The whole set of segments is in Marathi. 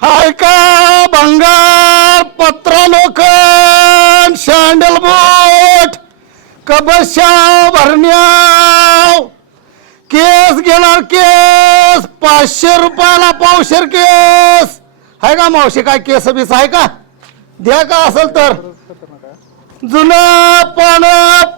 हाय का भंगार पत्र लोखंड शँडल बोट कबशा भरण्या केस घेणार केस पाचशे रुपयाला पावशेर केस. आहे का मावशी काय केस बीस आहे का? द्या का असेल तर. जुनं पण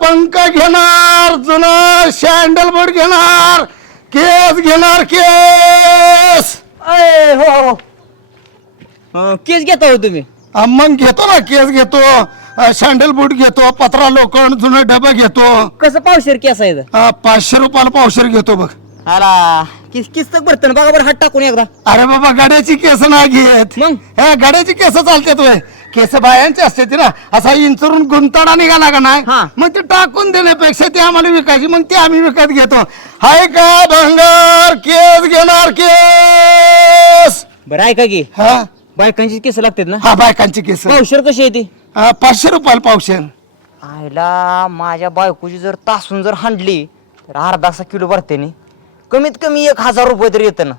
पंख घेणार जुनं शँडल बोट घेणार केस घेणार केस. अय हो हो. अं, केस घेता हो तुम्ही? मग घेतो ना केस घेतो. अ, शँडल बूट घेतो पत्रा लोखंड जुनं डबं घेतो. कसं पावशेर केस आहे इथं? अ, पाचशे रुपयाला पावशेर घेतो बघ. आला किस किस तक भरतं ना बघा बरं हात टाकून एकदा. अरे बाबा गाड्याची केस नाही घेत. मग? हे गाड्याची केस चालतात वय केस बायांची असते ती ना असा इंचरून गुंताडा निघाला का नाही? हा. मग ते टाकून देण्यापेक्षा ते आम्हाला विकायची मग ते आम्ही विकत घेतो. हाय का भंगार? केस घेणार केस. बरं ऐका की. हा? बायकांची केस लागतात ना? हा बायकांची केस. पावशेर कशी आहे ती? अ, पाचशे रुपयाला पावशेर. आईला माझ्या बायकोची जर तासून जर हांडली तर अर्धा किलो भरते नी. कमीत कमी एक हजार रुपये तरी येतं ना.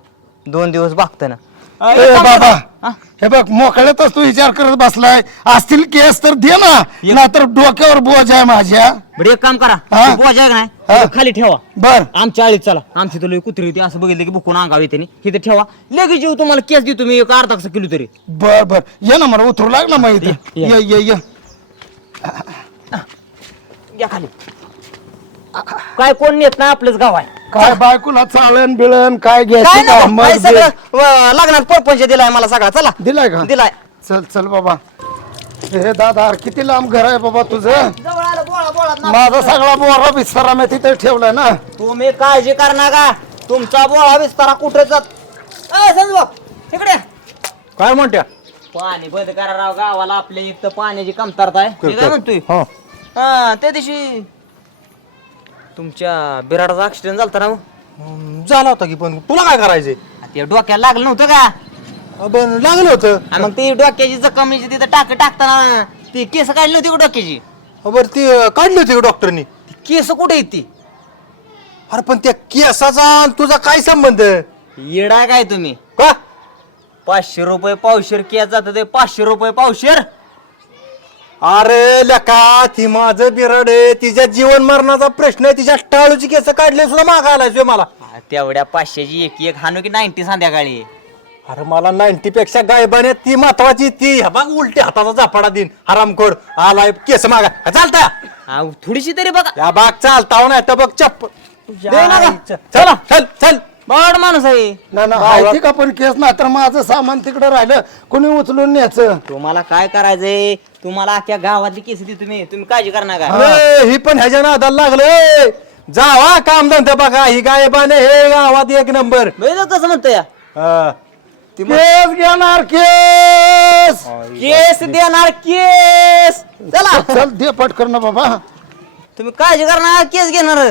दोन दिवस बघतं ना. ए बाबा. हा? बघ मोकळ्यातच तू विचार करत बसलाय. असतील केस तर दे ना. नाहीतर डोक्यावर बोज आहे माझ्या. बरं एक काम करा. हा? ते बोजा आहे का हा. नाही ते खाली ठेवा. बर. आमच्या आळीत चला. आमची तुला कुत्री होती असं बघितलं की बुकून अंगाव येते इथे ठेवा. लगेच येऊ तुम्हाला केस देतो मी एक अर्धा किलो तरी बर बर. ये ना मला उतरू लाग ना मग इथे. ये, ये ये. ये खाली. काय कोण नेत नाही आपलंच गाव आहे? काय बायकोला चाळण बिळण काय काय घ्यायची नाही का बा, काय मग सगळं व, लग्नात परपंच दिलाय मला सगळा. चला. दिलाय का? दिलाय. चल चल बाबा. हे दादा किती लांब घर आहे बाबा तुझं? जवळ आलं बोळा बोळा माझा सगळा बोरा बिस्तारा मी तिथे ठेवलाय ना. तुम्ही काळजी कर नका तुमचा बोळा विस्तारा कुठे जात? ए, इकडे. काय म्हणत्या? पाणी बंद करा राव गावाला आपल्या इथं पाण्याची कमतरता आहे. मी काय म्हणतोय? हो. हा त्या दिवशी तुमच्या बिराडाचा ऍक्सिडेंट झालता ना हो? झाला होता की पण तुला काय करायचे ते डोक्याला लागलं नव्हतं का? पण लागलं होतं. आणि मग ती डोक्याची जखम तिथं टाक टाकताना ती केस काढली नव्हती का डोक्याची? बर ती अं, काढली होती का डॉक्टरनी? ती केस कुठे आहेत ती? अरे पण त्या केसाचा आणि तुझा काय संबंध? येडा काय तुम्ही? का? पाचशे रुपये पावशेर केस जात ते पाचशे रुपये पावशेर? अरे लका ती माझं बिरड आहे. तिच्या जीवन मरणाचा प्रश्न आहे. तिच्या टाळूची केस काढले सुद्धा मागा आलाय मला. आ, तेवढ्या पाचशेची एक एक हाणू की नाईन्टी संध्याकाळी? अरे मला नाईन्टी पेक्षा गायबाने ती महत्वाची ती. ह्या बघ उलटी हाताचा झापाडा दिन. हरामखोर आलाय केस मागा. चालता आ, थोडीशी तरी बघा. या बाग चालता नाही तर बघ चप्प. तुझ्या दे ना गं. आईचं. चला चल चल. बड माणूस आहे. ना ना माहिती का पण केस ना तर माझं सामान तिकडे राहिलं. कोणी उचलून न्यायचं? तुम्हाला काय करायचंय? तुम्हाला अख्ख्या गावातली केस ती तुम्ही. तुम्ही काळजी करा नका. अरे, ही पण ह्याच्या नादाला लागले. जावा काम धंदा बघा. ही गायबाने हे गावात एक नंबर. बघितलं कसं म्हणतोय. या? हा. केस घेणार केस! केस देणार केस. चला. चल दे पटकन ना बाबा. तुम्ही काळजी करणार केस घेणार.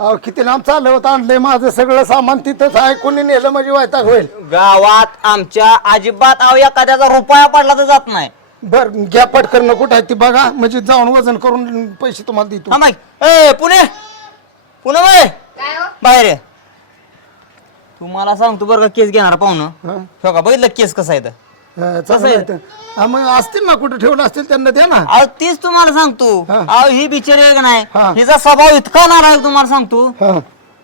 अहो किती लांब चाललं होतं आणलंय माझं सगळं सामान तिथंच आहे. कोणी नेलं म्हणजे वायताग होईल. गावात आमच्या अजिबात अहो एखाद्याचा रुपया पडला तर जात नाही. बर घ्या पटकन कुठं आहे ती बघा. म्हणजे जाऊन वजन करून पैसे तुम्हाला देतो. हा ए पुणे! पुणे बाई! बाहेर ये. तुम्हाला सांगतो बरं का केस घेणार पाहुणं. हा? हो का बघितलं केस कसा आहे तर आहे. हा, मग असतील ना कुठे ठेवलं असतील त्यांना द्या ना. अहो तेच तुम्हाला सांगतो. हा. अहो ही बिचारी आहे का नाही? हा. हिचा स्वभाव इतका नारायण तुम्हाला सांगतो. हा.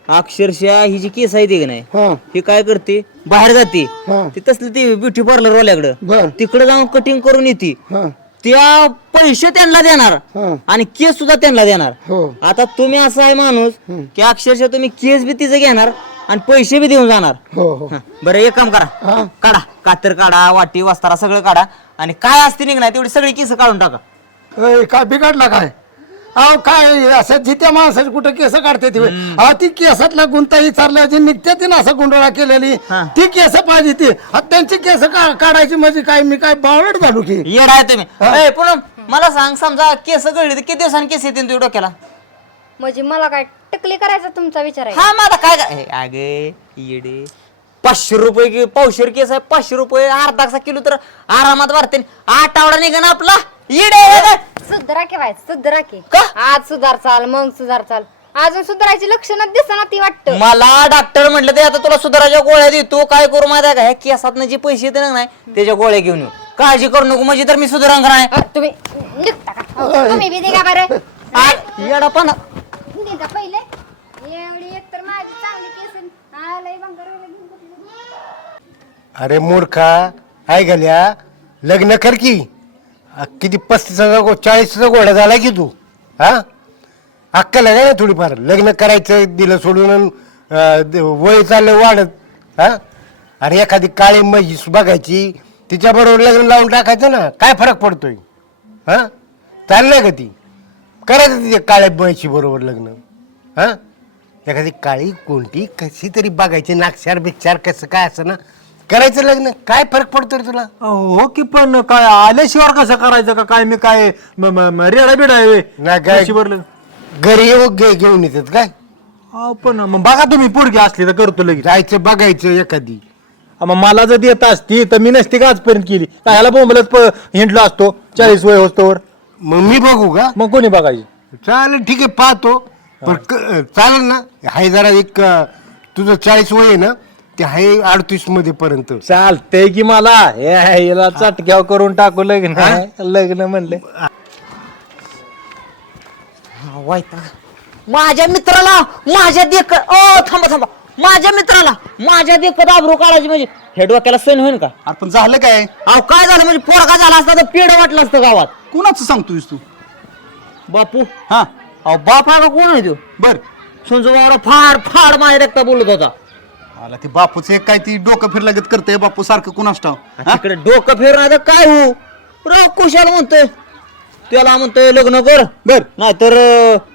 अक्षरशः ही जी केस आहे ती का नाही हा. ही काय करते? बाहेर जाते. हा. ती तसली ती ब्युटी पार्लर वाल्याकडं. बर. तिकडे जाऊन कटिंग करून येते. हा. त्या पैसे त्यांना देणार हा. आणि केस सुद्धा त्यांना देणार. हो. आता तुम्ही असा आहे माणूस की अक्षरशः तुम्ही केस बी तिचं घेणार आणि पैसे बी देऊन जाणार. हो हो. हं, बरं एक काम करा. काढा. कातर काढा वाटी वस्तारा सगळं काढा. आणि काय असते निघणार तेवढी सगळी केस काढून टाका. ए, काय बिघडला काय? अहो काय असं जित्या माणसाची कुठं केस काढते ती? अहो ती केसातला गुंता विचारल्या जी निघते ती ना असं गुंडळा केलेली. हा. ती केस पाहिजे ती. त्यांची केस का- काढायची म्हणजे काय? मी काय बावळट झालो की? येड आहे तुम्ही. ए, पूनम मला सांग समजा केस गळली तर किती दिवसांनी केस येतील तुझ्या डोक्याला? म्हणजे मला काय टकली करायचा तुमचा विचार आहे? हा माझा काय अगे येडे. पाचशे रुपये कि पावशे केस आहे पाचशे रुपये अर्धा किलो तर आरामात भरते आठवडा निघा ना आपला. येडे? सुधरा की सुधरा की. का? आज सुधार चाल मग सुधार चाल. अजून सुधारायची लक्षणच दिसना ती वाटतं. मला डॉक्टर म्हटलं ते आता तुला सुधाराच्या गोळ्या देतो. काय करू आहे का? ह्या केसात जे पैसे येते ना नाही त्याच्या गोळ्या घेऊन येऊ. काळजी करू नको म्हणजे तर मी सुधारांक नाही. तुम्ही निघता का? तुम्ही बी निघा बरं. येडा पण निघा पहिले. एवढी एकतर माझी चांगली केस आलंय बंगार अरे मूर्खा आहे गल्या लग्न कर की. अ, किती पस्तीसाचा गो चाळीसचा घोडा झाला की तू हा? अक्कल आहे ना थोडीफार? लग्न करायचं दिलं सोडून अन, अ, द- वय चाललं वाढत हा? अरे एखादी काळी म्हैस बघायची तिच्याबरोबर लग्न लावून टाकायचं ना काय फरक पडतोय? हा? चाललंय का ती? करायचं तिच्या काळ्या म्हैशी बरोबर लग्न. हा? एखादी काळी कोणती कशी तरी बघायची नाक्षार बिक्षार कसं काय असं ना. करायचं लग्न. काय फरक पडतो रे तुला हो की पण काय आल्याशिवाय कसं करायचं का? काय मी काय रेडा बिडा आहे नाही काय. घरी येऊ घे घेऊन येतात काय? पण मग बघा तुम्ही पोरगी असली तर करतो लगेच. जायचं बघायचं एखादी. मग मला जर देत असती तर मी नसती का आजपर्यंत केली? ह्याला बोंबलच हिंडलो असतो चाळीस वय होस्तोवर मग मी बघू का? मग कोणी बघायची? चालेल ठीक आहे पाहतो. पण क- चालेल ना? हाय जरा एक अं, तुझं चाळीस वय आहे ना? ते आहे अडतीसमध्ये पर्यंत. चालतंय की मला? हे चटक्याव करून टाकू लग्न. लग्न म्हणले. वैताग. माझ्या मित्राला माझ्या देख ओ थांबा थांबा. माझ्या मित्राला माझ्या देखत आबरू काढायची म्हणजे. हे डोक्याला सण होईल का? अरे पण झालं काय? अहो काय झालं म्हणजे पोरगा झाला असता तर पेड वाटलं असतं गावात. कुणाचं सांगतोयस तू? बापू. हा. अहो बाप हा का? कोण आहे तो? बर. संजू बाबा फाड फाड माझ्या देखता बोलत होता. आला ते बापूच एक काय ती डोकं फिरलागत करते बापू सारखं कुणाच ठाव हा? तिकडे डोकं फिरणार तर काय हो? राव कुशाला म्हणतोय. त्याला म्हणतोय लग्न कर. बर. नाहीतर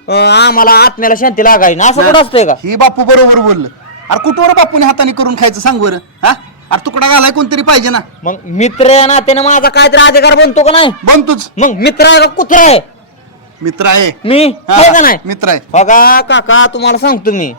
अं, आम्हाला आत्म्याला शांती लागायची ना? असं कुठं असतंय का? ही बापू बरोबर बोललं. अरे कुठवर बापूने हाताने करून खायचं सांग बरं? हा? अरे तुकडा घालाय कोणतरी पाहिजे ना. मग मित्र या नात्याने माझा काहीतरी अधिकार बनतो का नाही? बन तूच मग मित्र आहे का कुत्रा आहे? मित्र आहे. मी? हा, आहे का नाही? मित्र आहे. बघा काका तुम्हाला सांगतो मी.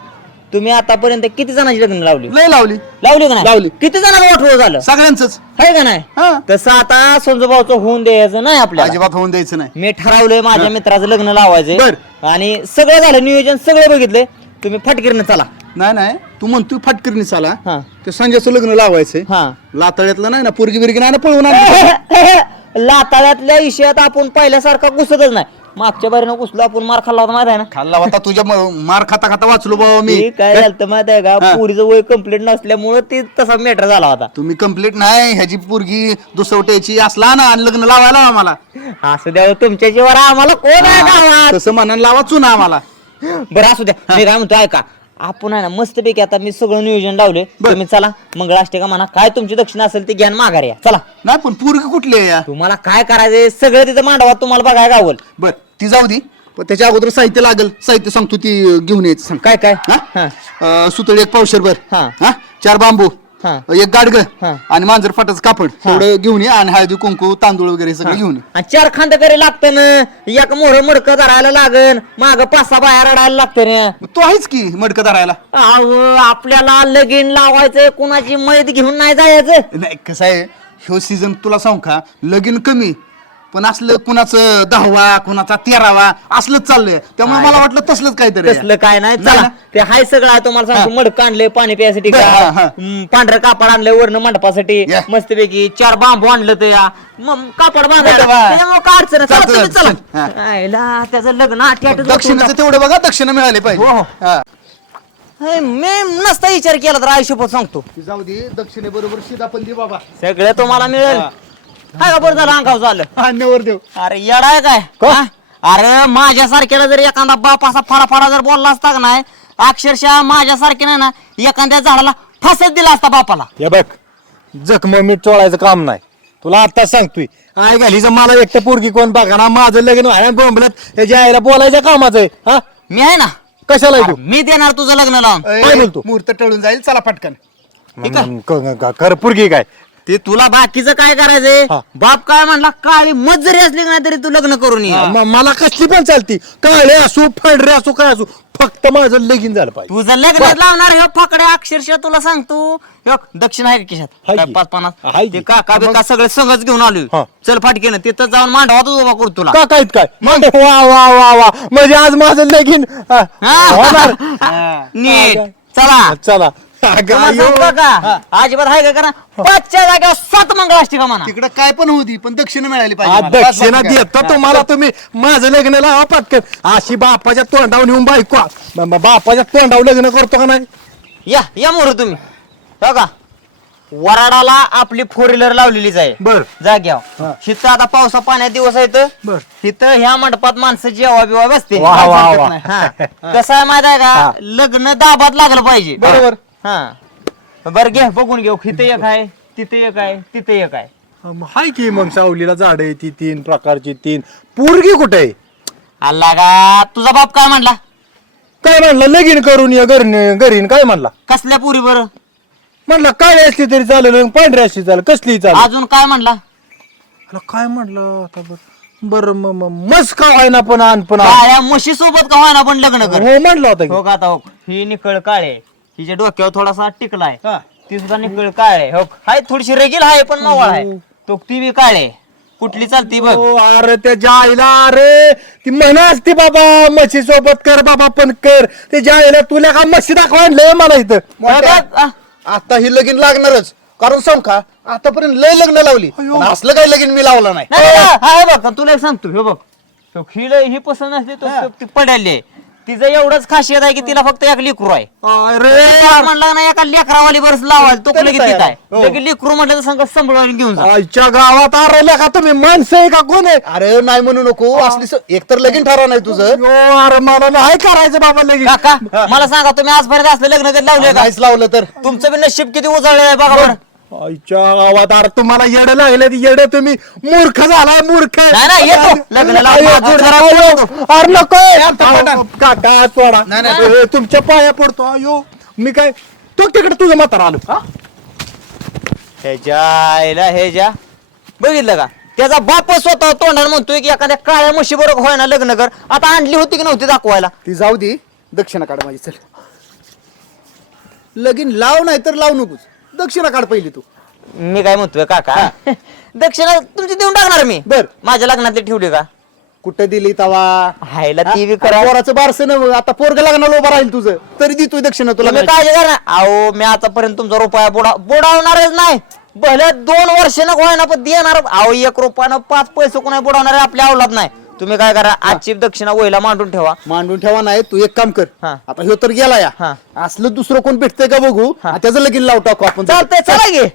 तुम्ही आतापर्यंत किती जणांची लग्न लावली? लय लावली. लावली का नाही? लावली. किती जणांना वाटवं झालं? सगळ्यांच आहे का नाही? हा. तसं आता संजोभाऊचं होऊन द्यायचं नाही आपल्याला. अजिबात होऊन द्यायचं नाही. मी ठरवलंय माझ्या मित्राचं लग्न लावायचंय. बर. आणि सगळं झालं नियोजन सगळं बघितलंय. तुम्ही फटकीरनं चला. नाही नाही. तू म्हणतोय फाटकरी चाला. हा. ते संजयचं लग्न लावायचंय. हा. लाताळ्यातलं नाही ना पोरगी बिरगी नाही ना पळवून आणली. लाताळ्यातल्या विषयात आपण पहिल्यासारखा घुसतच नाही. मागच्या बारीनं घुसलो आपण मार खाल्ला होता माहिती आहे ना? खाल्ला होता तुझ्या म- मार खाता खाता वाचलो बाबा मी. ते काय झालं माहिती आहे का? हा. पुरीचं वय कंप्लीट नसल्यामुळं ते तसा मॅटर झाला होता. तुम्ही कंप्लीट नाही ह्याची पोरगी दुसवट्याची असला ना आणि लग्न लावायला आम्हाला. असं द्यावं तुमच्या जीवाला आम्हाला कोण आहे गावात? तसं म्हणान लावा चुना आम्हाला. बरं असू द्या. मी काय म्हणतो ऐका. आपण आहे ना मस्तपैकी आता मी सगळं नियोजन लावले बर. तुम्ही चला मंगळाष्टका म्हणा काय तुमची दक्षिणा असेल ती घ्यान माघार या. चला. नाही पण पोरगी कुठली आहे या? तुम्हाला काय करायचंय सगळं तिथं मांडवा तुम्हाला बघायला गावल. बर ती जाऊ दे. पण त्याच्या अगोदर साहित्य लागल. साहित्य सांगतो ती अं, घेऊन यायचं. सांग. काय काय? हा? हा. अं, सुतळी एक पावशेर बर हा. हा? चार बांबू. हा. एक गाडग हा. आणि मांजर फाटाचं कापड. तेवढं घेऊन ये आणि हळदी कुंकू तांदूळ वगैरे सगळं घेऊन ये. आणि चार खांद करे लागतं ना. एक मोर मडक धरायला लागन. माग सहा बाया रडायला लागते ना. मग तो आहेच की मडकं धरायला? अहो, आपल्याला लगीन लावायचंय. कुणाची मैत घेऊन नाही जायचं. नाही कसं आहे ह्यो सीझन तुला सांगू का? लगीन कमी पण असलं कुणाचं दहावा कुणाचा तेरावा असलंच चाललंय त्यामुळे मला वाटलं तसलंच काहीतरी आहे. तसलं काय नाही चला ना? ते हाय सगळं आहे तुम्हाला सांगतो मडक आणलंय पाणी प्यायसाठी बर, हा, हा. पांढरं कापड आणलंय वरनं मंडपासाठी या. मस्तपैकी चार बांबू आणलं ते या मग कापड बांधायला बरं. त्याच्यामुळं काय अडचण नाही. चला, चालतं, तुम्ही चला चालतं. आयला, त्याचं लग्न आठ्यात दक्षिणेचं तेवढं बघा दक्षिणा मिळाली पाहिजे हो, हो. हा. मी नसता विचार केला तर आयुष्यभर सांगतो ती जाऊ दे दक्षिणे बरोबर शिदा पण दे बाबा सगळं तुम्हाला मिळेल काय बरं झालं? अंगाव झालं. अन्यावर देव. अरे येडाय काय? हा? अरे माझ्या सारख्याला जर एखादा बाप असा फडा फडा जर बोलला असता का नाही अक्षरशः माझ्या सारख्याने ना एखाद्या झाडाला फासच दिला असता बापाला. हे बघ जखम मीठ चोळायचं काम नाही. तुला आत्ताच सांगतोय. आय घालीचं मला एकटं पोरगी कोण बघा ना माझं लग्न व्हायला बोंबलत त्याच्या आईला बोलायचं कामाचं आहे हा? मी आहे ना. कशाला अरे, मी देणार तुझं लग्न लावून. काय बोलतो? मुहूर्त टळून जाईल चला पटकन. खरं पोरगी काय? ते तुला बाकीचं काय करायचंय? हा. बाप काय म्हणला काळी मत जरी असली का नाही तरी तू लग्न करून ये. म- मला कसली पण चालती. काळे असो पांढरे असो काय असो फक्त माझं लगीन झालं पाहिजे. तुझं लग्नात लावणार हे फकडे अक्षरशः तुला सांगतो. ह्यो, दक्षिण आहे का हाय की. पाच पन्नास. हाय की. ते काका बिका सगळे संगच घेऊन आलो. चल फाटकेनं तिथं जाऊन मांडवा तू उभा करतो तुला. का काय? वा वा वा वा. म्हणजे आज माझं लगीन हा, होणार? नीट. चला. चला. अगं, तुम्हाला अयो. सांगू का? अजिबात आहे का करा? पाचच्या जागेवर सात मंगळ असते का म्हणा. तिकडे काय पण होती पण दक्षिणा मिळाली आ, पाहिजे मला. दक्षिणा. देतो तुम्हाला? तुम्ही माझं लग्न लावा पटकन. अशी बापाच्या तोंडावर येऊन बायको. ब- ब- बापाच्या तोंडावर लग्न करतो का नाही? या या मोर तुम्ही. हो का वराडाला आपली फोर व्हीलर लावलेलीच आहे. बर. जाग्यावर हिथं आता पावसा पाण्यात दिवस आहेत. बर. हिथं ह्या मंडपात माणसं जेवा बिवा बसते वा, वा, वा. हा. कसं आहे माहीत आहे का? लग्न दाबात लागलं पाहिजे. बरोबर. हा. बर घे बघून घेऊ. हिथं एक आहे तिथे एक आहे तिथे एक आहे. मग हाय की मग सावलीला झाड आहे ती तीन प्रकारची तीन. पोरगी कुठे आहे? अल्ला का तुझा बाप काय म्हणला? काय म्हणलं? लगीन करून ये घरी घरी न काय म्हणला? कसल्या पुरी बरं? म्हणलं काळी असली तरी चालेल पांढरी असली चालेल. कसली चालेल. अजून काय म्हणला? अला, काय म्हणलं? आता बर बर मस्त का पण आण पण आण. काळ्या म्हशी सोबत का होईना पण लग्न कर? हो म्हणलं होतं हो की. का आता हो. ही निकळ काळे. हिच्या डोक्यावर थोडासा टिकलाय ती सुद्धा निकळ काळे हो. हाय थोडीशी रेगील आहे पण मावळ आहे. तो ती बी काळे. कुठली चालती बघ. हो, अरे त्याच्या आईला अरे. ती म्हणा असते बाबा म्हशी सोबत कर बाबा पण कर. त्याच्या आईला तुला का म्हशी दाखवा आणलंय मला इथं? बघ, बघ, आ, आता ही लगीन लागणारच. कारण सांग का आतापर्यंत लय लग्न लावली. पण असलं काही लगीन मी लावलं नाही. नाही, नाही, नाही, हा, हे बघ तुला एक सांगतो हे बघ. तो हिला ही पसंत असते तो तो- ती पडायली आहे. तिचं एवढंच खासियत आहे की तिला फक्त एक लेकरू आहे. अरे! म्हणलं ना एका लेकरावाली बरस लावायला तो लगेच तयार तिथं आहे. आहे. लगेच लेकरू म्हटलं तर संग सांभाळून घेऊन जा. आईच्या गावात आरले का तुम्ही? माणसं आहे का? कोण आहे? अरे नाही म्हणू नको. असली स- एकतर लगीन ठरवा नाही तुझं. अरे मला नाही करायचं बाबा लगीन. काका मला सांगा तुम्ही आजपर्यंत असलं लग्न कधी लावलंय का? नाहीच लावलं तर. तुमचं बी नशीब किती उजळलं आहे बघा बरं. आईच्या गावात अरे तुम्हाला येड लागले येड तुम्ही मूर्ख झालाय मूर्ख. नाही, नाही, येतो. लग्नाला अयो, माझं जरा अयो, अरे नको. अहो, काका सोडा तुमच्या पाया पडतो अयो. मी काय तो तिकडे तुझं म्हातारा आलो. हा? ह्याच्या आईला ह्याच्या बघितलं का? त्याचा बाप स्वतः तोंडाने म्हणतोय की एखाद्या काळ्या म्हशी बरोबर होय ना लग्न कर. आता आणली होती की नव्हती दाखवायला? ती जाऊ दे. दक्षिणा काढ माझी चल. लगीन लाव नाही तर लावू नकोस. दक्षिणा काढ पहिली तू. मी काय म्हणतोय काका? दक्षिणा तुमची देऊन टाकणार मी? बर. माझ्या लग्नातली ठेवली का? कुठं दिली तवा? हायला ती बी? करा पोराचं बारस नव आता पोरग लग्नाला उभा राहील तुझं. तरी देतोय दक्षिणा तुला तुम्ही काळजी करा अहो मी आतापर्यंत तुमचा रुपया बुडा बुडावणारच नाही. भले दोन वर्ष नको होईना पण देणार. अहो एक रुपयानं पाच पैसे कोणा बुडवणार आपल्या अवलाद नाही. तुम्ही काय करा आजची दक्षिणा वहिला मांडून ठेवा. मांडून ठेवा नाही तू एक काम कर. हा. आता ह्यो तर गेला या. हा. असलं दुसरं कोण भेटतंय का बघू? त्याचं लगीन लाव टाकू आपण. चालतंय चला गे